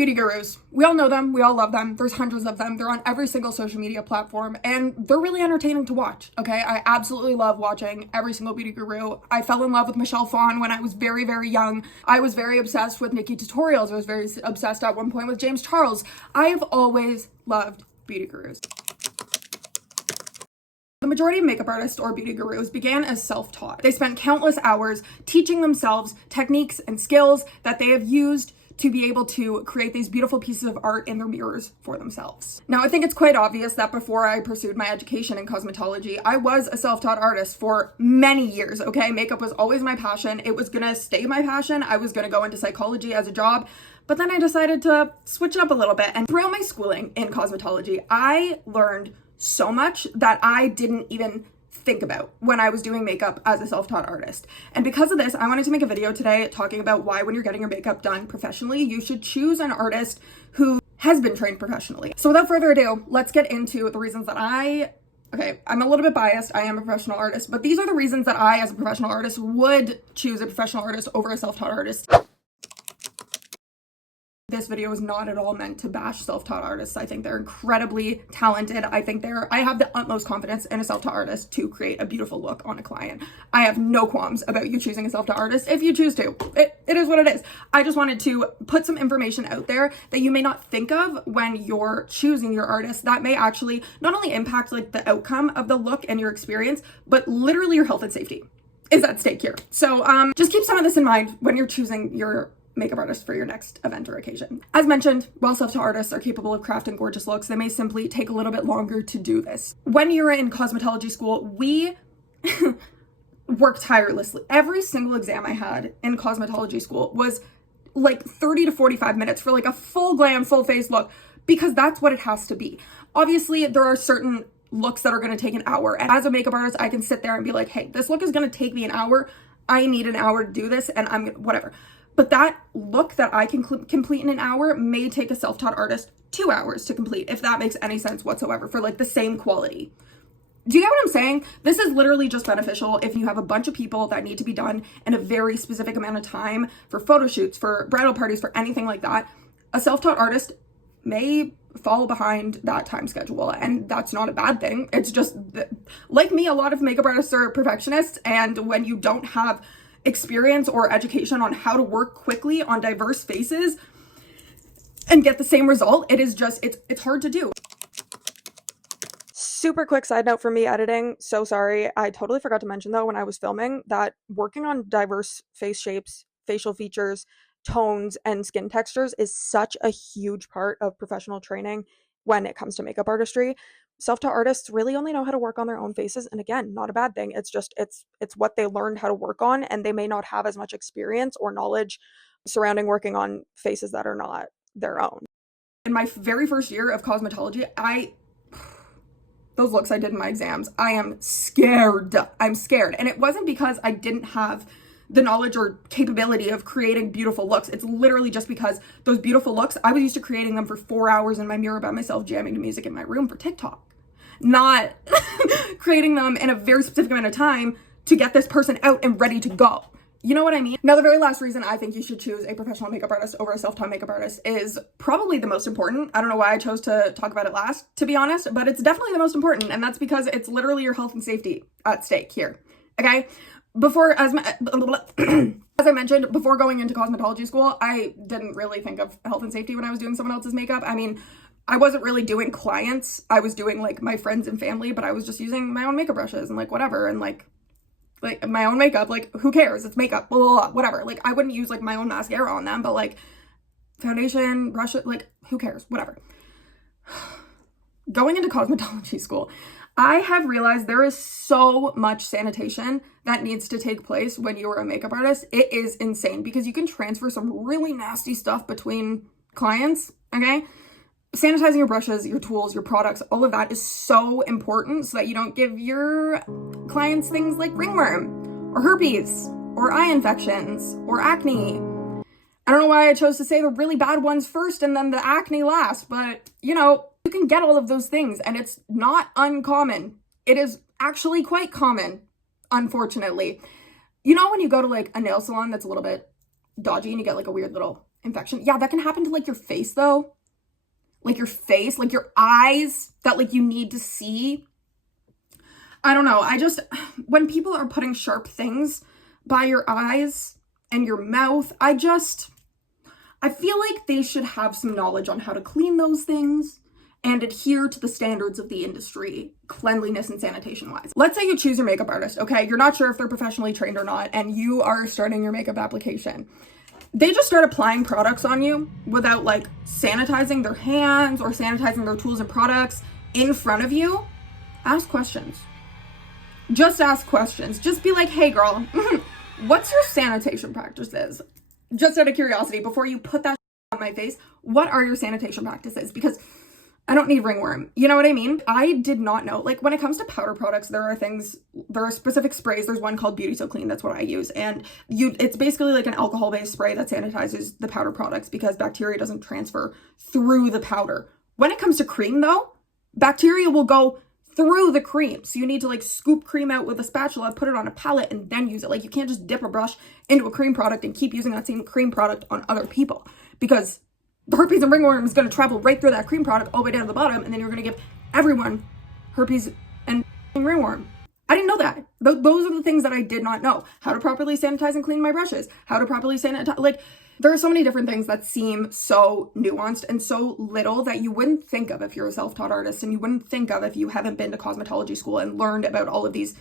Beauty gurus. We all know them. We all love them. There's hundreds of them. They're on every single social media platform and they're really entertaining to watch, okay? I absolutely love watching every single beauty guru. I fell in love with Michelle Phan when I was very, very young. I was very obsessed with Nikkie Tutorials. I was very obsessed at one point with James Charles. I've always loved beauty gurus. The majority of makeup artists or beauty gurus began as self-taught. They spent countless hours teaching themselves techniques and skills that they have used to be able to create these beautiful pieces of art in their mirrors for themselves. Now, I think it's quite obvious that before I pursued my education in cosmetology, I was a self-taught artist for many years, okay? Makeup was always my passion. It was gonna stay my passion. I was gonna go into psychology as a job, but then I decided to switch it up a little bit. And throughout my schooling in cosmetology, I learned so much that I didn't even think about when I was doing makeup as a self-taught artist. And because of this, I wanted to make a video today talking about why when you're getting your makeup done professionally, you should choose an artist who has been trained professionally. So without further ado, let's get into the reasons that I'm a little bit biased. I am a professional artist, but these are the reasons that I, as a professional artist, would choose a professional artist over a self-taught artist. This video is not at all meant to bash self-taught artists. I think they're incredibly talented. I have the utmost confidence in a self-taught artist to create a beautiful look on a client. I have no qualms about you choosing a self-taught artist if you choose to. It is what it is. I just wanted to put some information out there that you may not think of when you're choosing your artist that may actually not only impact like the outcome of the look and your experience, but literally your health and safety is at stake here. So just keep some of this in mind when you're choosing your makeup artist for your next event or occasion. As mentioned, while self-taught artists are capable of crafting gorgeous looks, they may simply take a little bit longer to do this. When you're in cosmetology school, we work tirelessly. Every single exam I had in cosmetology school was like 30 to 45 minutes for like a full glam, full face look, because that's what it has to be. Obviously, there are certain looks that are going to take an hour. And as a makeup artist, I can sit there and be like, hey, this look is going to take me an hour. I need an hour to do this and whatever. But that look that I can complete in an hour may take a self-taught artist 2 hours to complete, if that makes any sense whatsoever, for like the same quality. Do you get what I'm saying? This is literally just beneficial if you have a bunch of people that need to be done in a very specific amount of time for photo shoots, for bridal parties, for anything like that. A self-taught artist may fall behind that time schedule, and that's not a bad thing. It's just, like me, a lot of makeup artists are perfectionists, and when you don't have experience or education on how to work quickly on diverse faces and get the same result, it's hard to do. Super quick side note for me editing. So sorry. I totally forgot to mention though when I was filming that working on diverse face shapes, facial features, tones, and skin textures is such a huge part of professional training when it comes to makeup artistry. Self-taught artists really only know how to work on their own faces, and again, not a bad thing. It's just it's what they learned how to work on, and they may not have as much experience or knowledge surrounding working on faces that are not their own. In my very first year of cosmetology, those looks I did in my exams, I am scared. I'm scared. And it wasn't because I didn't have the knowledge or capability of creating beautiful looks. It's literally just because those beautiful looks, I was used to creating them for 4 hours in my mirror by myself, jamming to music in my room for TikTok. Not creating them in a very specific amount of time to get this person out and ready to go. You know what I mean? Now, the very last reason I think you should choose a professional makeup artist over a self-taught makeup artist is probably the most important. I don't know why I chose to talk about it last, to be honest, but it's definitely the most important, and that's because it's literally your health and safety at stake here, okay? As I mentioned, before going into cosmetology school, I didn't really think of health and safety when I was doing someone else's makeup. I mean, I wasn't really doing clients. I was doing like my friends and family, but I was just using my own makeup brushes and like whatever, and like my own makeup, like who cares? It's makeup, blah, blah, blah, whatever. Like I wouldn't use like my own mascara on them, but like foundation, brush it, like who cares? Whatever. Going into cosmetology school, I have realized there is so much sanitation that needs to take place when you are a makeup artist. It is insane because you can transfer some really nasty stuff between clients, okay? Sanitizing your brushes, your tools, your products, all of that is so important so that you don't give your clients things like ringworm or herpes or eye infections or acne. I don't know why I chose to say the really bad ones first and then the acne last, but you know, you can get all of those things and it's not uncommon. It is actually quite common, unfortunately. You know when you go to like a nail salon that's a little bit dodgy and you get like a weird little infection. Yeah, that can happen to like your face though. Like your face, like your eyes that like you need to see. I don't know. When people are putting sharp things by your eyes and your mouth, I feel like they should have some knowledge on how to clean those things and adhere to the standards of the industry, cleanliness and sanitation wise. Let's say you choose your makeup artist, okay? You're not sure if they're professionally trained or not, and you are starting your makeup application. They just start applying products on you without like sanitizing their hands or sanitizing their tools and products in front of you. Ask questions. Just ask questions. Just be like, hey girl, what's your sanitation practices? Just out of curiosity, before you put that on my face, what are your sanitation practices? Because I don't need ringworm. You know what I mean? I did not know. Like when it comes to powder products, there are specific sprays. There's one called Beauty So Clean. That's what I use. And it's basically like an alcohol-based spray that sanitizes the powder products because bacteria doesn't transfer through the powder. When it comes to cream though, bacteria will go through the cream. So you need to like scoop cream out with a spatula, put it on a palette, and then use it. Like you can't just dip a brush into a cream product and keep using that same cream product on other people because the herpes and ringworm is going to travel right through that cream product all the way down to the bottom, and then you're going to give everyone herpes and ringworm. I didn't know that. Those are the things that I did not know. How to properly sanitize and clean my brushes. How to properly sanitize. Like, there are so many different things that seem so nuanced and so little that you wouldn't think of if you're a self-taught artist, and you wouldn't think of if you haven't been to cosmetology school and learned about all of these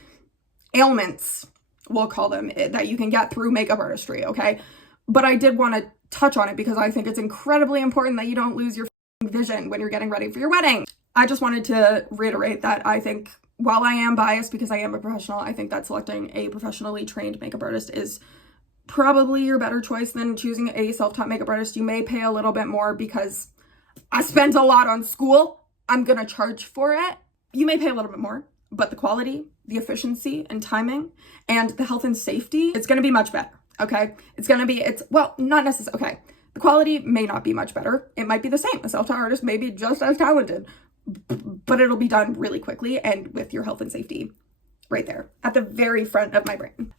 ailments, we'll call them, that you can get through makeup artistry, okay? But I did want to touch on it because I think it's incredibly important that you don't lose your vision when you're getting ready for your wedding. I just wanted to reiterate that I think, while I am biased because I am a professional, I think that selecting a professionally trained makeup artist is probably your better choice than choosing a self-taught makeup artist. You may pay a little bit more because I spent a lot on school. I'm gonna charge for it. You may pay a little bit more, but the quality, the efficiency and timing, and the health and safety, it's gonna be much better. Okay, not necessarily, okay. The quality may not be much better. It might be the same. A self-taught artist may be just as talented, but it'll be done really quickly and with your health and safety right there at the very front of my brain.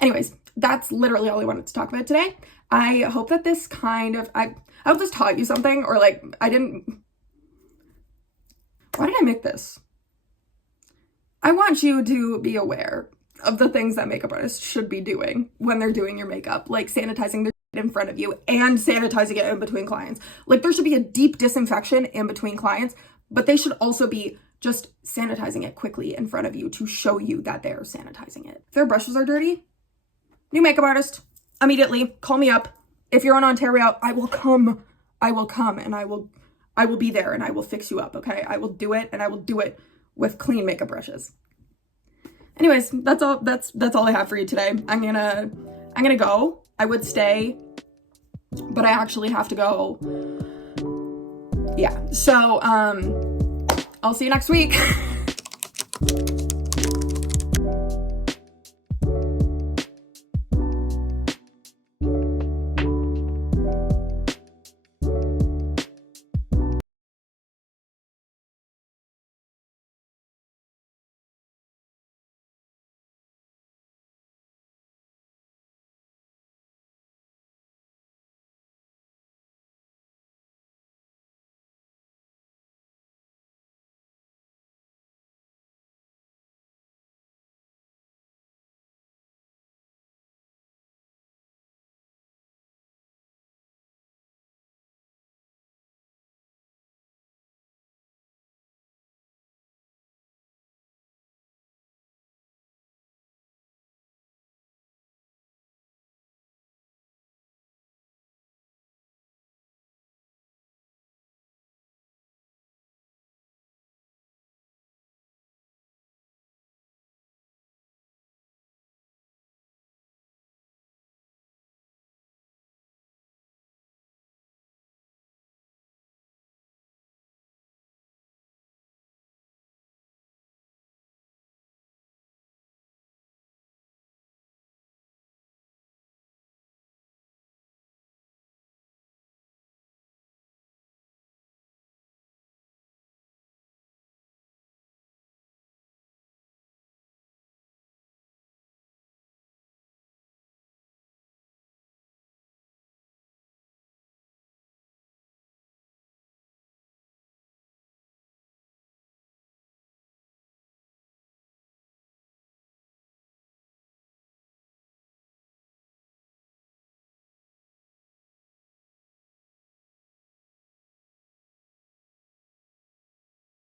Anyways, that's literally all I wanted to talk about today. I hope that this I hope this taught you something, or like, why did I make this? I want you to be aware of the things that makeup artists should be doing when they're doing your makeup, like sanitizing their in front of you and sanitizing it in between clients. Like there should be a deep disinfection in between clients, but they should also be just sanitizing it quickly in front of you to show you that they're sanitizing it. If their brushes are dirty, new makeup artist, immediately call me up. If you're in Ontario, I will come and I will be there and I will fix you up, okay? I will do it, and I will do it with clean makeup brushes. Anyways, that's all I have for you today. I'm gonna go. I would stay, but I actually have to go. Yeah, so I'll see you next week.